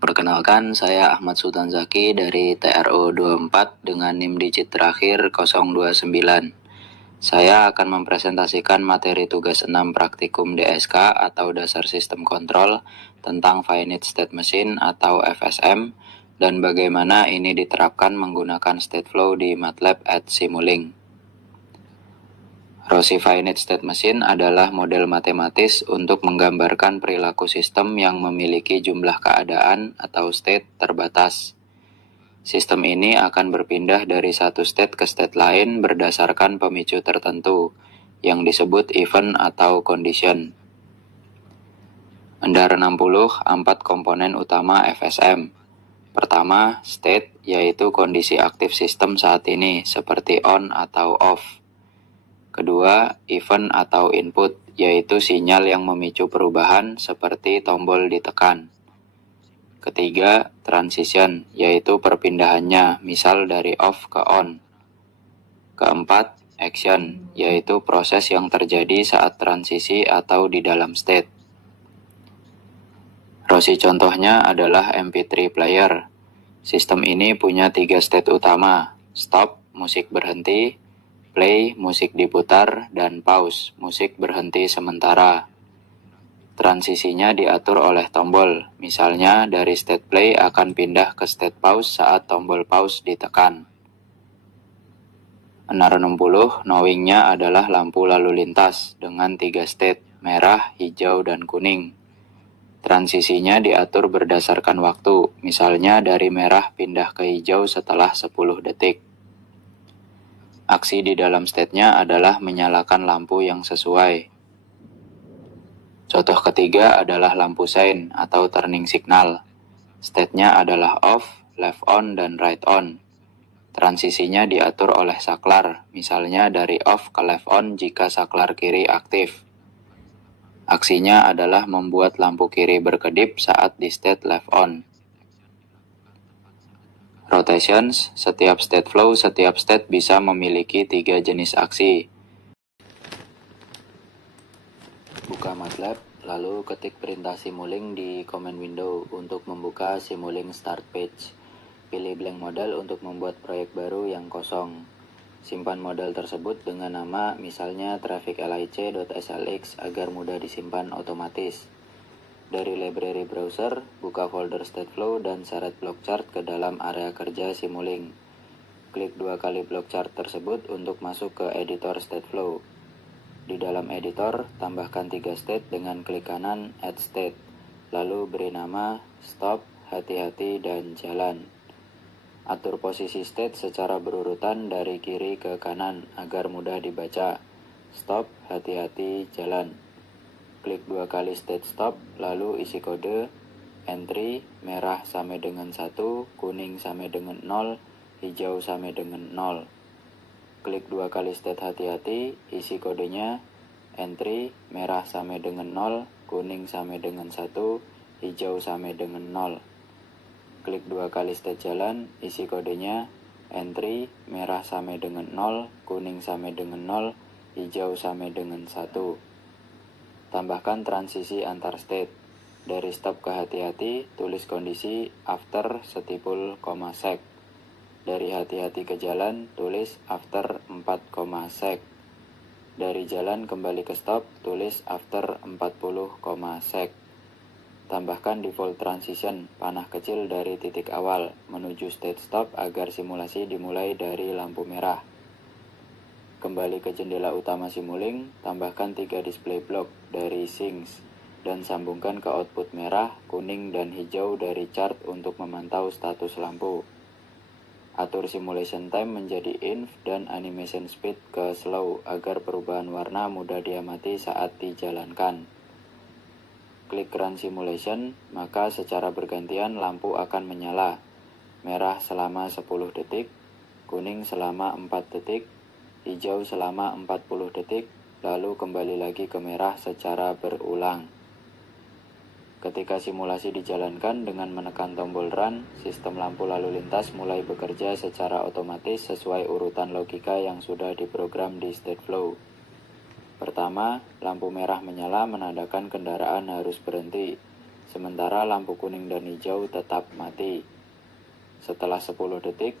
Perkenalkan, saya Ahmad Sultan Zaki dari TRO 24 dengan NIM digit terakhir 029. Saya akan mempresentasikan materi tugas 6 praktikum DSK atau Dasar Sistem Kontrol tentang Finite State Machine atau FSM dan bagaimana ini diterapkan menggunakan state flow di MATLAB @Simulink. Rossi Finite State Machine adalah model matematis untuk menggambarkan perilaku sistem yang memiliki jumlah keadaan atau state terbatas. Sistem ini akan berpindah dari satu state ke state lain berdasarkan pemicu tertentu, yang disebut event atau condition. Endar 60, 4 komponen utama FSM. Pertama, state, yaitu kondisi aktif sistem saat ini, seperti on atau off. Kedua, event atau input, yaitu sinyal yang memicu perubahan seperti tombol ditekan. Ketiga, transition, yaitu perpindahannya, misal dari off ke on. Keempat, action, yaitu proses yang terjadi saat transisi atau di dalam state. Rossi contohnya adalah MP3 player. Sistem ini punya 3 state utama, stop, musik berhenti, play, musik diputar, dan pause, musik berhenti sementara. Transisinya diatur oleh tombol, misalnya dari state play akan pindah ke state pause saat tombol pause ditekan. Enar 60, knowing-nya adalah lampu lalu lintas dengan 3 state, merah, hijau, dan kuning. Transisinya diatur berdasarkan waktu, misalnya dari merah pindah ke hijau setelah 10 detik. Aksi di dalam state-nya adalah menyalakan lampu yang sesuai. Contoh ketiga adalah lampu sein atau turning signal. State-nya adalah off, left on, dan right on. Transisinya diatur oleh saklar, misalnya dari off ke left on jika saklar kiri aktif. Aksinya adalah membuat lampu kiri berkedip saat di state left on. Rotations, setiap state flow, setiap state bisa memiliki 3 jenis aksi. Buka MATLAB, lalu ketik perintah Simulink di command window untuk membuka Simulink start page. Pilih blank model untuk membuat proyek baru yang kosong. Simpan model tersebut dengan nama misalnya traffic.lic.slx agar mudah disimpan otomatis. Dari library browser, buka folder stateflow dan seret block chart ke dalam area kerja Simulink. Klik 2 kali block chart tersebut untuk masuk ke editor stateflow. Di dalam editor, tambahkan 3 state dengan klik kanan Add State, lalu beri nama Stop, Hati-hati, dan Jalan. Atur posisi state secara berurutan dari kiri ke kanan agar mudah dibaca. Stop, hati-hati, jalan. Klik 2 kali state stop, lalu isi kode entry, merah sampai dengan 1, kuning sampai dengan 0, hijau sampai dengan 0. Klik 2 kali state hati-hati, isi kodenya entry, merah sampai dengan 0, kuning sampai dengan 1, hijau sampai dengan 0. Klik 2 kali state jalan, isi kodenya entry, merah sampai dengan 0, kuning sampai dengan 0, hijau sampai dengan 1. Tambahkan transisi antar state. Dari stop ke hati-hati, tulis kondisi after setipul, sec. Dari hati-hati ke jalan, tulis after 4, sec. Dari jalan kembali ke stop, tulis after 40, sec. Tambahkan default transition, panah kecil dari titik awal, menuju state stop agar simulasi dimulai dari lampu merah. Kembali ke jendela utama Simulink, tambahkan 3 display block dari Sinks, dan sambungkan ke output merah, kuning, dan hijau dari chart untuk memantau status lampu. Atur simulation time menjadi inf dan animation speed ke slow agar perubahan warna mudah diamati saat dijalankan. Klik run simulation, maka secara bergantian lampu akan menyala. Merah selama 10 detik, kuning selama 4 detik, hijau selama 40 detik, lalu kembali lagi ke merah secara berulang. Ketika simulasi dijalankan dengan menekan tombol run, sistem lampu lalu lintas mulai bekerja secara otomatis sesuai urutan logika yang sudah diprogram di stateflow. Pertama, lampu merah menyala menandakan kendaraan harus berhenti. Sementara lampu kuning dan hijau tetap mati. Setelah 10 detik,